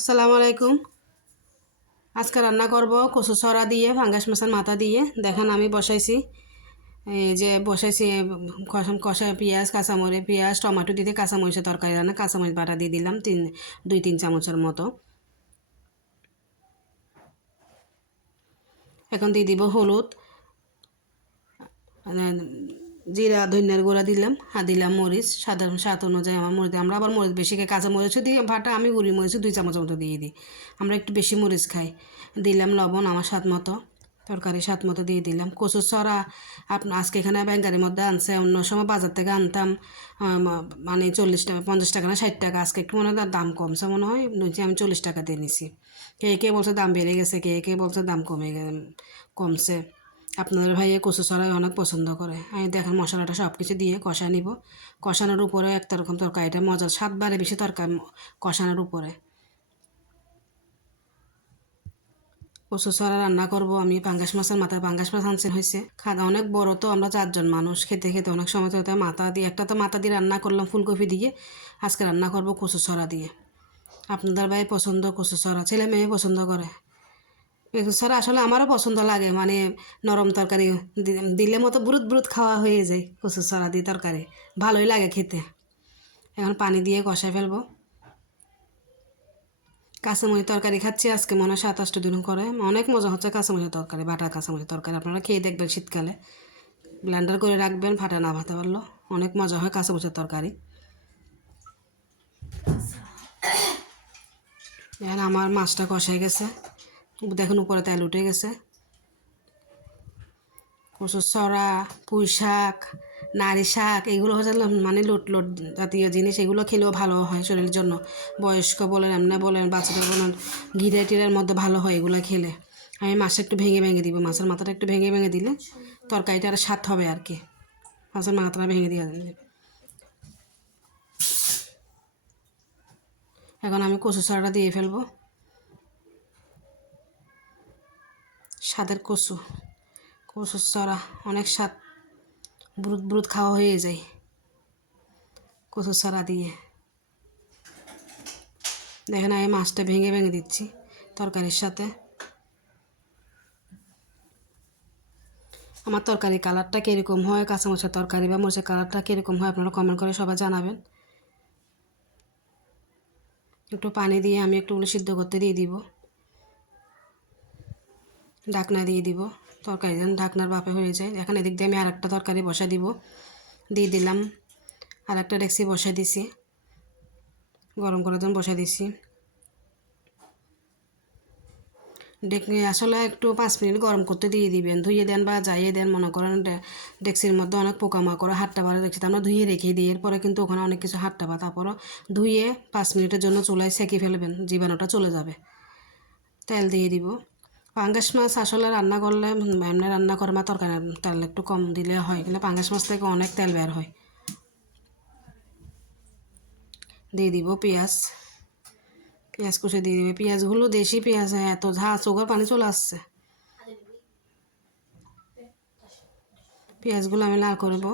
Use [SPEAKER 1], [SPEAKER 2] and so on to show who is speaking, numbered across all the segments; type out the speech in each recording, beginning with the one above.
[SPEAKER 1] আসসালামু আলাইকুম। আজকে রান্না করব কচু ছড়া দিয়ে ফাঙ্গাস মাছের মাথা দিয়ে। দেখেন আমি বসাইছি, এই যে বসাইছি কষা পেঁয়াজ, কাঁচামরিচ পেঁয়াজ, টমেটো দিয়ে কাঁচামরিচের তরকারি রান্না, কাঁচামরিচ বাটা দিয়ে দিলাম তিন, দুই, তিন চামচের মতো। এখন দিয়ে দিব হলুদ জিরা, ধনিয়ার গুঁড়া দিলাম। আর দিলাম মরিচ। সাধারণ স্বাদ অনুযায়ী আমার মরিচ আমরা আবার মরিচ, বেশি খাই কাঁচা মরিচও দিই ভাটা আমি গুঁড়ি মরিচ দুই চামচ মতো দিয়ে দিই। আমরা একটু বেশি মরিচ খাই। দিলাম লবণ, আমার স্বাদ মতো। তরকারি স্বাদ মতো দিয়ে দিলাম। কচুর ছড়া আপনার আজকে এখানে ব্যাঙ্গারির মধ্যে আনছে। অন্য সময় বাজার থেকে আনতাম। মানে চল্লিশ টাকা, পঞ্চাশ টাকা না, ষাট টাকা। আজকে একটু মনে হয় দাম কমছে। মনে হয় নিচে আমি চল্লিশ টাকা দিয়ে নিছি। কে কে বলছে দাম বেড়ে গেছে, কে কে বলছে দাম কমে গেছে, কমছে। আপনাদের ভাইয়ে কচু ছড়াই অনেক পছন্দ করে। আমি দেখেন মশলাটা সব কিছু দিয়ে কষা নিব। কষানোর উপরে একটা রকম তরকারিটা মজা সাতবারে বেশি তরকারি কষানোর উপরে। কচু ছড়া রান্না করব আমি, পাঙ্গাস মাছের মাথায় পাঙ্গাস মাছ আনছে হয়েছে। খাওয়া অনেক বড় তো, আমরা চারজন মানুষ, খেতে খেতে অনেক সময় তো মাথা দিয়ে, একটা তো মাথা দিয়ে রান্না করলাম ফুলকপি দিয়ে, আজকে রান্না করব কচু ছড়া দিয়ে। আপনাদের ভাই পছন্দ কচু ছড়া, ছেলে মেয়ে পছন্দ করে। ছাড়া আসলে আমারও পছন্দ লাগে মানে নরম তরকারি দিলে মতো বুরুত বুরুত খাওয়া হয়ে যায় কচু ছড়া দিয়ে তরকারি, ভালোই লাগে খেতে। এখন পানি দিয়ে কষায় ফেলব। কাঁচামরিচ তরকারি খাচ্ছি আজকে, মনে হয় সাতাশটা দিন করে। অনেক মজা হচ্ছে কাঁচামরিচের তরকারি বাটা কাঁচামরিচের তরকারি, আপনারা খেয়ে দেখবেন শীতকালে। ব্লেন্ডার করে রাখবেন ফাটা না ভাতে পারল। অনেক মজা হয় কাঁচামরিচের তরকারি। এখন আমার মাছটা কষাই গেছে। দেখুন উপরে তেল উঠে গেছে। কচুর ছড়া পুঁই শাক, নারী শাক, এগুলো হচ্ছে মানে লোট লোট জাতীয় জিনিস, এগুলো খেলেও ভালো হয় শরীরের জন্য। বয়স্ক বলেন, এমনি বলেন, বাচ্চাদের বলেন, ঘিরে টিরের মধ্যে ভালো হয় এগুলো খেলে। আমি মাছটা একটু ভেঙে ভেঙে দিব, মাছের মাথাটা একটু ভেঙে ভেঙে দিলে তরকারিটা আর স্বাদ হবে আর কি। মাছের মাথাটা ভেঙে দিয়ে দিলে। এখন আমি কচু ছড়াটা দিয়ে ফেলব। স্বাদের কচু। কচুর চড়া অনেক স্বাদ। ব্রুত ব্রুত খাওয়া হয়ে যায় কচুর চড়া দিয়ে। দেখেন, আমি মাছটা ভেঙে ভেঙে দিচ্ছি তরকারির সাথে। আমার তরকারি কালারটা কীরকম হয়, কাঁচামরিচের তরকারি বা মরিচের কালারটা কীরকম হয়, আপনারা কমেন্ট করে সবাই জানাবেন। একটু পানি দিয়ে আমি একটু সিদ্ধ করতে দিয়ে দিব। ঢাকনা দিয়ে দিব। তরকারি যেন ঢাকনার বাপে হয়ে যায়। এখন এদিক দিয়ে আমি আর একটা তরকারি বসা দিব। দিয়ে দিলাম। আর একটা ডেক্সি বসা দিছি। গরম করার জন্য বসা দিছি। ডেকে আসলে একটু পাঁচ মিনিট গরম করতে দিয়ে দিবেন। ধুয়ে দেন বা যাইয়ে দেন, মনে করেন ডেক্সির মধ্যে অনেক পোকামাকড়, হাটটা পাড়া দেখছি আমরা ধুয়ে রেখে দিই। এরপরে কিন্তু ওখানে অনেক কিছু হাটটা বা তারপরও ধুয়ে পাঁচ মিনিটের জন্য চুলায় সেঁকে ফেলবেন, জীবাণুটা চলে যাবে। তেল দিয়ে দিব। পাঙ্গাস মাছ আসলে রান্না করলে এমনি রান্না করে মা তরকারি তেল একটু কম দিলে হয়, কিন্তু পাঙ্গাস মাছ থেকে অনেক তেল বের হয়। দিয়ে দিব পেঁয়াজ। পেঁয়াজ কুচে দিয়ে দিবে। পেঁয়াজগুলো দেশি পেঁয়াজ এত ঝা, চোখের পানি চলে আসছে। পেঁয়াজগুলো আমি লাল করব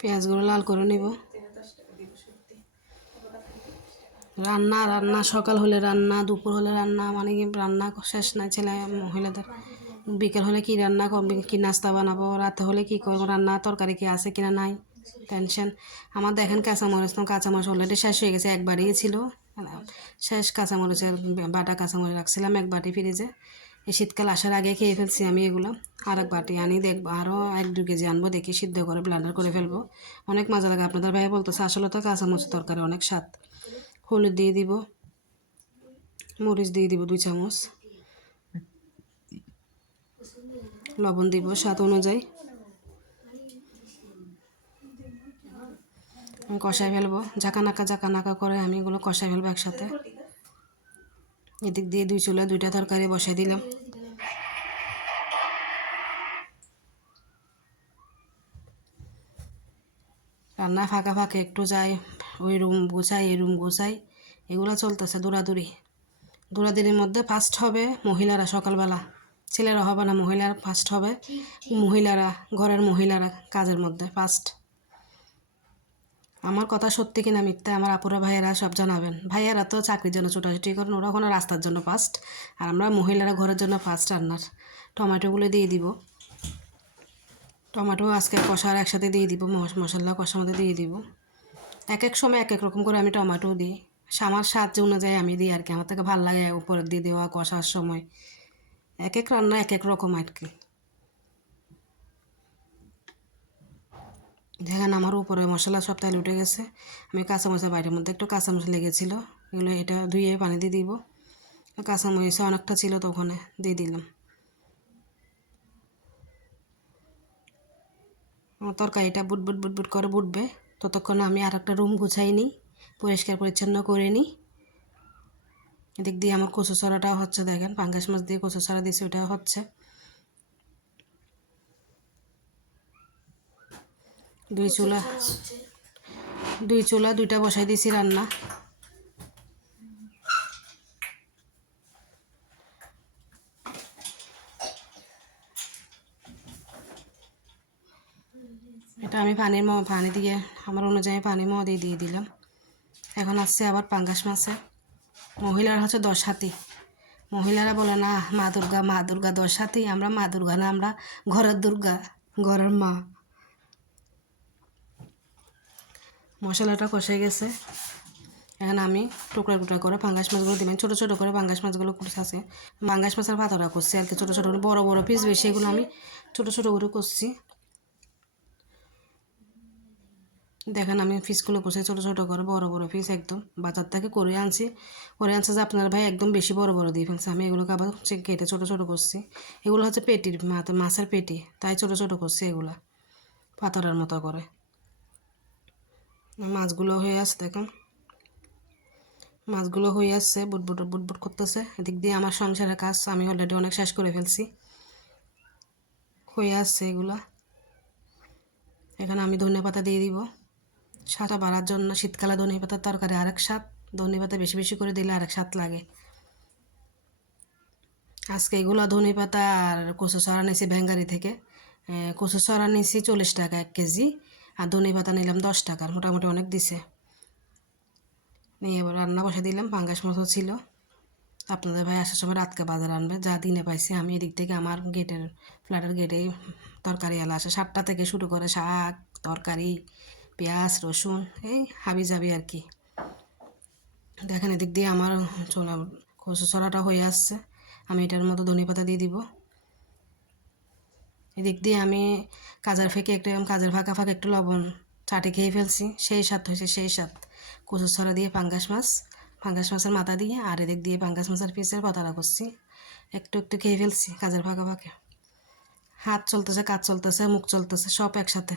[SPEAKER 1] পেঁয়াজগুলো লাল করে নিব। রান্না রান্না, সকাল হলে রান্না, দুপুর হলে রান্না মানে কি রান্না শেষ নাই ছেলে, মহিলাদের। বিকেল হলে কি রান্না করবে, কি নাস্তা বানাবো, রাতে হলে কি করব, রান্না তরকারি কি আছে কিনা নাই টেনশন আমার দেখেন কাঁচামরিচ, তো কাঁচামরিচ অলরেডি শেষ হয়ে গেছে, একবারই ছিল। শেষ কাঁচামরিচের বাটা কাঁচামরিচ রাখছিলাম এক বাটি ফ্রিজে। এই শীতকাল আসার আগে খেয়ে ফেলছি আমি এগুলো। আর এক বাটি আনি, দেখব আরও এক দু কেজি আনব, দেখি সিদ্ধ করে ব্লান্ডার করে ফেলব। অনেক মজা লাগে, আপনাদের ভাই বলতেছে, আসলে তো কাঁচামরিচ তরকারি অনেক স্বাদ। হলুদ দিয়ে দিব, মরিচ দিয়ে দিব দুই চামচ। লবণ দিব স্বাদ অনুযায়ী। কষাই ফেলব, ঝাঁকা নাকা ঝাঁকা নাকা করে আমি এগুলো কষাই ফেলব একসাথে। এদিক দিয়ে দুই চুলা, দুইটা তরকারি বসাই দিলাম। রান্না ফাঁকা ফাঁকে একটু যাই ওই রুম গোছাই এই রুম গোছাই, এগুলো চলতেছে দৌড়াদৌড়ি। দৌড়াদৌড়ির মধ্যে ফার্স্ট হবে মহিলারা সকালবেলা। ছেলেরা হবে না, মহিলারা ফার্স্ট হবে। মহিলারা, ঘরের মহিলারা কাজের মধ্যে ফার্স্ট আমার কথা সত্যি কিনা মিথ্যা, আমার আপুরা ভাইয়েরা সব জানাবেন। ভাইয়েরা তো চাকরির জন্য ছোটাছুটি করেন, ওরা ওখানে রাস্তার জন্য ফার্স্ট আর আমরা মহিলারা ঘরের জন্য ফার্স্ট রান্নার টমেটোগুলো দিয়ে দিব। টমেটো আজকে কষার একসাথে দিয়ে দিব মশ- মশলা কষার মধ্যে দিয়ে দিব। এক এক সময় এক এক রকম করে আমি টমেটো দিই। আমার স্বাদ অনুযায়ী আমি দিই আর কি। আমার থেকে ভালো লাগে উপরে দিয়ে দেওয়া কষার সময়। এক এক রান্না এক এক রকম আর কি। দেখেন আমার উপরে মশলা সব তাইলে উঠে গেছে। আমি কাঁচামরিচা বাইরের মধ্যে একটু কাঁচামরিচ লেগেছিলো। এগুলো এটা ধুয়ে পানি দিয়ে দিব। কাঁচামরিচ অনেকটা ছিল তো ওখানে দিয়ে দিলাম। তরকারিটা বুট বুট বুট বুট করে বুটবে ততক্ষণ আমি আর একটা রুম গুছাই নিই পরিষ্কার পরিচ্ছন্ন করে নিই। এদিক দিয়ে আমার কচু ছড়াটাও হচ্ছে দেখেন পাঙ্গাস মাছ দিয়ে কচু ছড়া দিয়েছি ওটাও হচ্ছে। দুই চুলা দুই চুলা দুইটা বসাই দিয়েছি রান্না। এটা আমি পানির ম পানি দিয়ে আমার অনুযায়ী পানি ম দিয়ে দিয়ে দিলাম। এখন আসছে আবার পাঙ্গাস মাছে। মহিলার হচ্ছে দশ হাতি। মহিলারা বলে, না, মা দুর্গা মা দুর্গা, দশ হাতি। আমরা মা দুর্গা না, আমরা ঘরের দুর্গা, ঘরের মা। মশলাটা কষে গেছে। এখন আমি টুকরা টুকরা করে পাঙ্গাস মাছগুলো দিলাম ছোটো ছোটো করে পাঙ্গাস মাছগুলো কুটে আছে। পাঙ্গাস মাছের পাতাটা করছি আর কি, ছোটো ছোটো করে। বড়ো বড়ো পিস বেশি এগুলো আমি ছোটো ছোটো করে করছি। দেখেন আমি পিসগুলো করছি ছোটো ছোটো করে বড় বড় পিস একদম বাজার থেকে করে আনছি। করে আনছে যে আপনার ভাই একদম বেশি বড় বড় দিয়ে ফেলছে। আমি এগুলোকে আবার কেটে ছোটো ছোটো করছি। এগুলো হচ্ছে পেটির মাছের পেটি, তাই ছোটো ছোটো করছি এগুলা পাথরের মতো করে। মাছগুলো হয়ে আসছে দেখুন। মাছগুলো হয়ে আসছে বুটবুট বুটবুট করতেছে। এদিক দিয়ে আমার সংসারের কাজ আমি অলরেডি অনেক শেষ করে ফেলছি। হয়ে আসছে এগুলা। এখানে আমি ধনে পাতা দিয়ে দিব। স্বাদটা বাড়ার জন্য শীতকালে ধনে পাতার তরকারি আরেক স্বাদ। ধনে পাতা বেশি বেশি করে দিলে আরেক স্বাদ লাগে। আজকে এগুলো ধনে পাতা আর কচু সরা নিয়েছি ভ্যাঙ্গারি থেকে। কচু সরা নিয়েছি চল্লিশ টাকা এক কেজি আর ধনে পাতা নিলাম দশ টাকার, মোটামুটি অনেক দিছে। নিয়ে এবার রান্না বসে দিলাম, পাঙ্গাস মাছও ছিল। আপনাদের ভাই আসার সময় রাতকে বাজার আনবে, যা দিনে পাইছি আমি এদিক থেকে আমার গেটের, ফ্ল্যাটের গেটে তরকারি আলা আসে। সাতটা থেকে শুরু করে শাক, তরকারি পেঁয়াজ, রসুন, এই হাবি যাবি আর কি। দেখেন এদিক দিয়ে আমার চোলা কচু ছড়াটা হয়ে আসছে। আমি এটার মতো ধনে পাতা দিয়ে দিব। এদিক দিয়ে আমি কাজার ফেঁকে একটু কাজের ফাঁকা ফাঁকা একটু লবণ চাটে খেয়ে ফেলছি। সেই স্বাদ হয়েছে, সেই স্বাদ। কচু ছড়া দিয়ে পাঙ্গাস মাছ, পাঙ্গাস মাছের মাথা দিয়ে আর এদিক দিয়ে পাঙ্গাস মাছের পিসের পাতাটা করছি। একটু একটু খেয়ে ফেলছি কাজের ফাঁকা ফাঁকে। হাত চলতেছে, কাজ চলতেছে, মুখ চলতেছে, সব একসাথে।